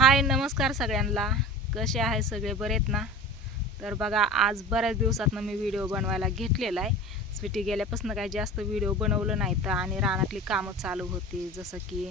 हाय नमस्कार सगळ्यांना. कसे आहे सगळे, बरे आहेत ना? तर बघा, आज बऱ्याच दिवसातनं मी व्हिडिओ बनवायला घेतलेला आहे. स्वीटी गेल्यापासून काही जास्त व्हिडिओ बनवलं नाही तर, आणि रानातली कामं चालू होती. जसं की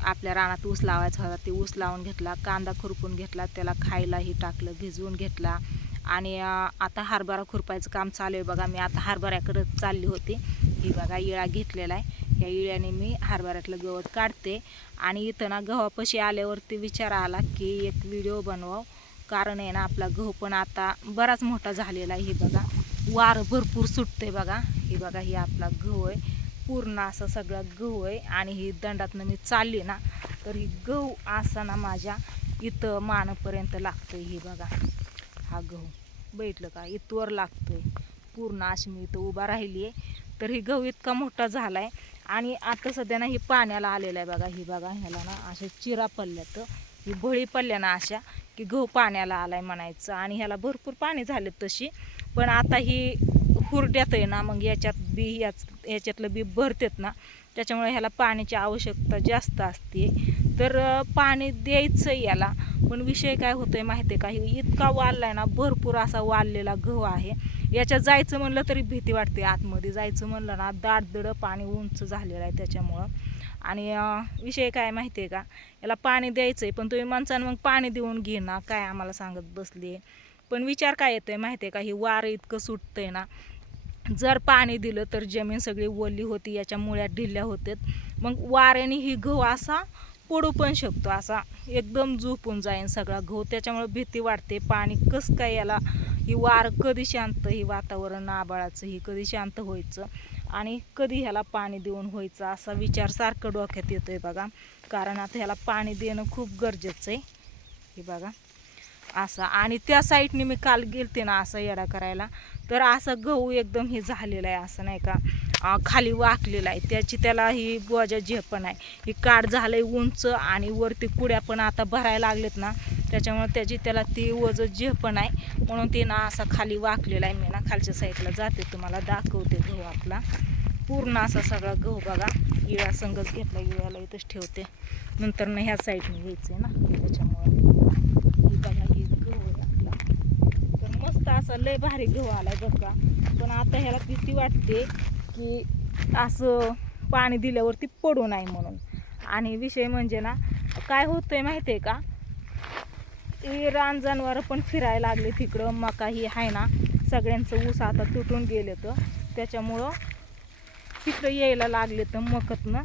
आपल्या रानात ऊस लावायचा होता, ते ऊस लावून घेतला, कांदा खुरपून घेतला, त्याला खायलाही टाकलं, भिजवून घेतला. आणि आता हरभरा खुरपायचं काम चालू आहे. बघा, मी आता हरभऱ्याकडे चालली होती. ही बघा इळा घेतलेला आहे. या इळ्याने मी हरभऱ्यातलं गवत काढते. आणि इथं ना गव्हापाशी आल्यावरती विचार आला की एक व्हिडिओ बनवावं. कारण आहे ना, आपला गहू पण आता बराच मोठा झालेला आहे. ही बघा वार भरपूर सुटते. बघा ही बघा, ही आपला गहू आहे, पूर्ण असं सगळं गहू आहे. आणि ही दंडातनं मी चालली ना, तर ही गहू असा ना माझ्या इथं मानापर्यंत लागतोय. ही बघा हा गहू बघितलं का, इथवर लागतोय पूर्ण. अशी मी इथं उभा राहिली आहे. तर ही गहू इतका मोठा झाला आहे. आणि आता सध्या ना ही पाण्याला आलेला आहे. बघा ही बघा, ह्याला ना अशा चिरा पडल्यात, ही बळी पडल्या ना अशा की गहू पाण्याला आलाय म्हणायचं. आणि ह्याला भरपूर पाणी झाले तशी, पण आता ही हुरड्यात आहे ना, मग याच्यातलं बी भरतेत ना, त्याच्यामुळे ह्याला पाण्याची आवश्यकता जास्त असते. तर पाणी द्यायचं याला. पण विषय काय होतोय माहिती आहे का, ही इतका वाढलाय ना, भरपूर असा वाढलेला गहू आहे. याच्यात जायचं म्हणलं तरी भीती वाटते. आतमध्ये जायचं म्हणलं ना, दाटदडं पाणी उंच झालेलं आहे त्याच्यामुळं. आणि विषय काय माहिती आहे का, याला पाणी द्यायचं आहे, पण तुम्ही माणसानं मग पाणी देऊन घे ना, काय आम्हाला सांगत बसली. पण विचार काय येतोय माहिती आहे का, ही वारं इतकं सुटतंय ना, जर पाणी दिलं तर जमीन सगळी ओली होती, याच्या मुळ्या ढिल्या होतात. मग वाऱ्याने ही गहू असा पडू पण शकतो, असा एकदम झोपून जाईन सगळा गहू. त्याच्यामुळे भीती वाटते. पाणी कसं काय याला, ही वार कधी शांत, ही वातावरण आबाळाचं ही कधी शांत व्हायचं आणि कधी ह्याला पाणी देऊन व्हायचं, असा विचार सारखं डोक्यात येतोय बघा. कारण आता ह्याला पाणी देणं खूप गरजेचं आहे. हे बघा असं. आणि त्या साईडने मी काल गेलते ना असं येडा करायला, तर असं गहू एकदम हे झालेलं आहे, असं नाही का खाली वाकलेला आहे. त्याला ही बोजा जे पण आहे, ही काठ झालंय उंच, आणि वरती कुड्या पण आता भरायला लागलेत ना, त्याच्यामुळे त्याला ती वज जे पण आहे, म्हणून ते ना असा खाली वाकलेला आहे. मी ना खालच्या साईडला जाते, तुम्हाला दाखवते गहू आपला पूर्ण असा सगळा गहू. बघा इळा संगच घेतला, इळ्याला इथंच ठेवते, नंतर ना ह्या साईडने घ्यायचं आहे ना, त्याच्यामुळे ही बघा ही गहू आहे आपला. तर मस्त असा लय भारी गहू आलाय बघा. पण आता ह्याला भीती वाटते की असं पाणी दिल्यावरती पडू नाही म्हणून. आणि विषय म्हणजे ना काय होतंय माहिती आहे का, ही रान जनावरं पण फिरायला लागले तिकडं. मका ही आहे ना, सगळ्यांचं ऊस आता तुटून गेले, तर त्याच्यामुळं तिकडं यायला लागले. तर मकतनं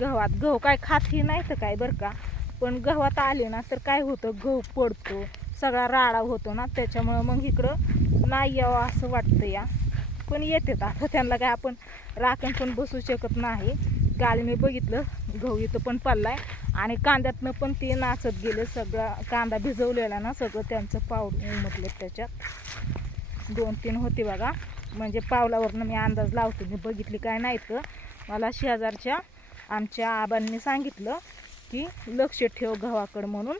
गहू काय खातही नाही तर काय बरं का, पण गव्हात आले ना तर काय होतं, गहू पडतो, सगळा राडा होतो ना, त्याच्यामुळं मग इकडं नाही यावं असं वाटतं या. पण येतात आता, त्यांना काय आपण राखण पण बसू शकत नाही. काल मी बघितलं गहू इथं पण पडलाय, आणि कांद्यातनं पण ते नाचत गेले. सगळा कांदा भिजवलेला ना, सगळं त्यांचं पाऊल उमटले त्याच्यात. 2-3 होते बघा. म्हणजे पावलावरनं मी अंदाज लावते, मी बघितली काय नाही. तर मला शेजारच्या आमच्या आबांनी सांगितलं की लक्ष ठेव गव्हाकडं, म्हणून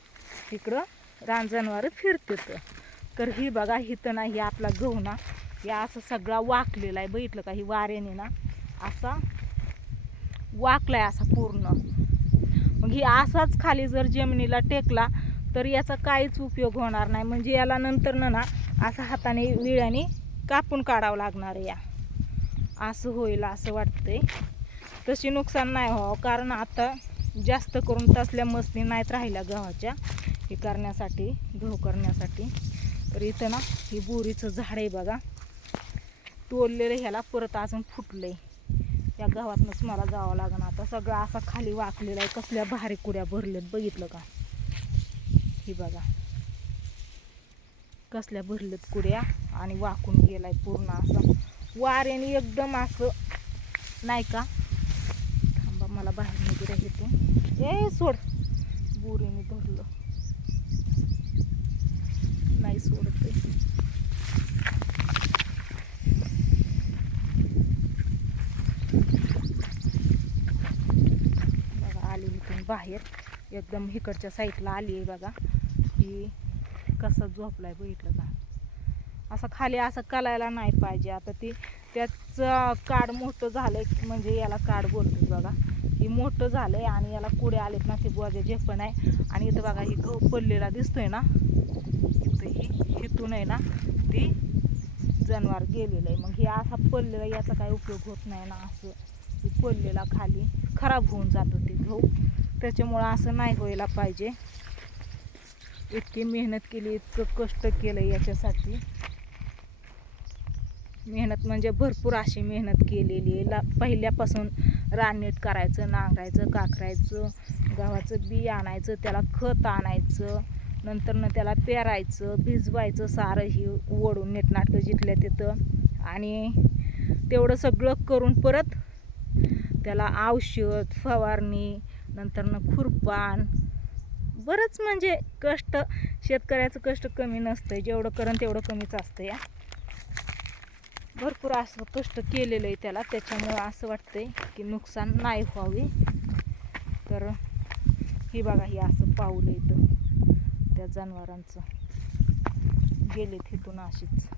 इकडं रान जनावरं फिरतात. तर ही बघा इथं ना, ही आपला गहू ना या असं सगळा वाकलेला आहे. बघितलं का, ही वाऱ्याने ना असा वाकलाय असा पूर्ण. मग ही असाच खाली जर जमिनीला टेकला तर याचा काहीच उपयोग होणार नाही. म्हणजे याला नंतर ना असं हाताने विळ्याने कापून काढावं लागणार या, असं होईल असं वाटतंय. तशी नुकसान नाही व्हावं, कारण आता जास्त करून तसल्या मसनी नाहीत राहिल्या गव्हाच्या हे करण्यासाठी, गहू करण्यासाठी. तर इथं ना ही बोरीचं झाड आहे बघा, तोडलेलं. ह्याला परत अजून फुटलंय. त्या गव्हातनंच मला जावं लागणार आता. सगळं असा खाली वाकलेला आहे. कसल्या भारी कुड्या भरलेत बघितलं का, ही बघा कसल्या भरलेत कुड्या, आणि वाकून गेलाय पूर्ण असं वाऱ्याने एकदम असं नाही का. थांबा, मला बाहेर निघू इथून. ए सोड, बोरीने धरलं नाही सोडत. बघा आली इथून बाहेर, एकदम इकडच्या साईडला आली आहे बघा. ही कसं झोपलाय बघितलं का, असं खाली असं कलायला नाही पाहिजे. आता ती त्याचं काड मोठं झालंय, म्हणजे याला काड बोलतात बघा. ही मोठं झालंय आणि याला कुडे आलेत ना ते बुवाजे जे पण आहे. आणि इथं बघा ही गहू पडलेला दिसतोय ना, इथं इथून आहे ना ती जनावर गेलेलं आहे. मग हे असा पडलेला याचा काय उपयोग होत नाही ना, असं हे पडलेला खाली खराब होऊन जातो ते गहू. त्याच्यामुळं असं नाही व्हायला पाहिजे. इतकी मेहनत केली, इतकं कष्ट केलं याच्यासाठी. मेहनत म्हणजे भरपूर अशी मेहनत केलेली आहे. पहिल्यापासून रान नीट करायचं, नांगरायचं, काखरायचं, गव्हाचं बी आणायचं, त्याला खत आणायचं, नंतर त्याला पेरायचं, भिजवायचं, सारं ही ओढून नीटनाटकं जिथल्या तिथं. आणि तेवढं सगळं करून परत त्याला औषध फवारणी, नंतर खुरपान, बरंच म्हणजे कष्ट. शेतकऱ्याचं कष्ट कमी नसतं, जेवढं करण तेवढं कमीच असतं या. भरपूर असं कष्ट केलेलं आहे त्याला, त्याच्यामुळं असं वाटतंय की नुकसान नाही व्हावे. तर ही बघा ही असं पाऊल येतं त्या जनावरांचं, गेले तिथून अशीच.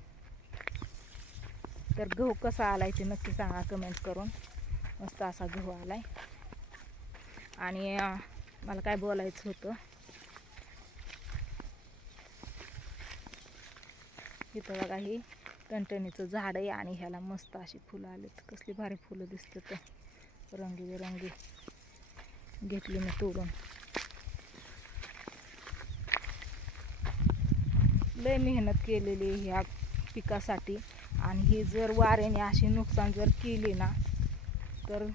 तर गहू कसा आलाय ते नक्की सांगा कमेंट करून. मस्त असा गहू आलाय. आणि मला काय बोलायचं होतं, इथं बघा ही टणटणीचं झाड आहे आणि ह्याला मस्त अशी फुलं आलेत. कसली भारी फुलं दिसतात, रंगीबेरंगी. घेतली मी तोडून. लय मेहनत केलेली ह्या पिकासाठी. आणि ही जर वाऱ्याने अशी नुकसान जर केली ना, तर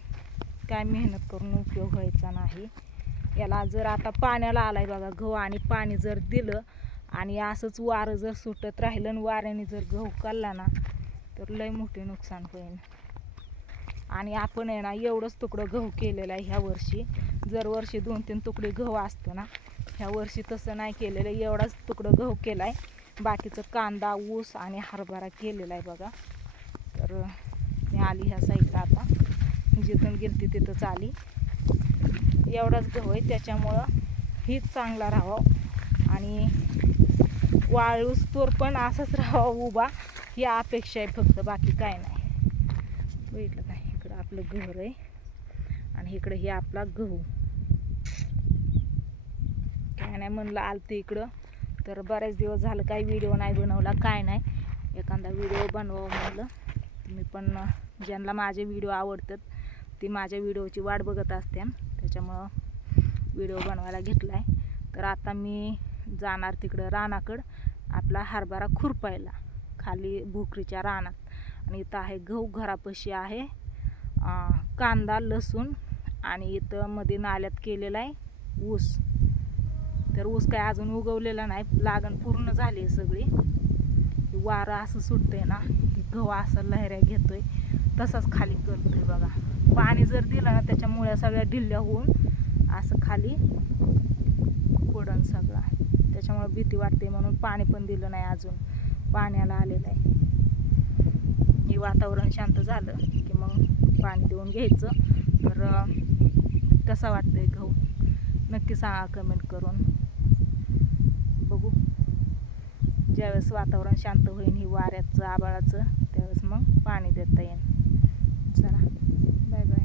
काय मेहनत करून उपयोग व्हायचा नाही. याला जर आता पाण्याला आलाय बघा गहू, आणि पाणी जर दिलं आणि असंच वारं जर सुटत राहिलं आणि वाऱ्याने जर गहू काढला ना, तर लय मोठे नुकसान होईल. आणि आपण आहे ना एवढंच तुकडं गहू केलेलं आहे ह्या वर्षी. जर वर्षी 2-3 तुकडे गहू असतं ना, ह्या वर्षी तसं नाही केलेलं. एवढाच तुकडं गहू केला आहे. बाकीचं कांदा, ऊस आणि हरभरा केलेला आहे बघा. तर मी आली ह्या साईडला आता, जिथून गेलती तिथंच आली. एवढाच गहू आहे, त्याच्यामुळं हीच चांगला राहावं आणि वाळूस तोर पण असंच राहावं उभा, ही अपेक्षा आहे फक्त, बाकी काय नाही. बघितलं काय, इकडं आपलं घर आहे आणि इकडं हे आपला गहू. काय नाही म्हणलं आलते इकडं, तर बरेच दिवस झालं काही व्हिडिओ नाही बनवला, काय नाही. एखादा व्हिडिओ बनवावं म्हणलं. तुम्ही पण ज्यांना माझे व्हिडिओ आवडतात ती माझ्या व्हिडिओची वाट बघत असते, त्याच्यामुळं व्हिडिओ बनवायला घेतला आहे. तर आता मी जाणार तिकडं रानाकडं आपला हरभरा खुरपायला, खाली भोकरीच्या रानात. आणि इथं आहे गहू, घरापाशी आहे कांदा, लसूण, आणि इथं मध्ये नाल्यात केलेला आहे ऊस. तर ऊस काय अजून उगवलेला नाही, लागण पूर्ण झाली आहे सगळी. वारं असं सुटतंय ना, गहू असं लहऱ्या घेतोय, तसंच खाली करतोय बघा. पाणी जर दिलं ना, त्याच्या मुळ्या सगळ्या ढिल्ल्या होऊन असं खाली पडन सगळा. त्याच्यामुळे भीती वाटते म्हणून पाणी पण दिलं नाही अजून. पाण्याला आलेलं आहे. हे वातावरण शांत झालं की मग पाणी देऊन घ्यायचं. तर कसा वाटतंय गहू नक्की सांगा कमेंट करून. बघू ज्यावेळेस वातावरण शांत होईल ही वाऱ्याचं आभाळाचं, त्यावेळेस मग पाणी देता येईल. चला बाय बाय.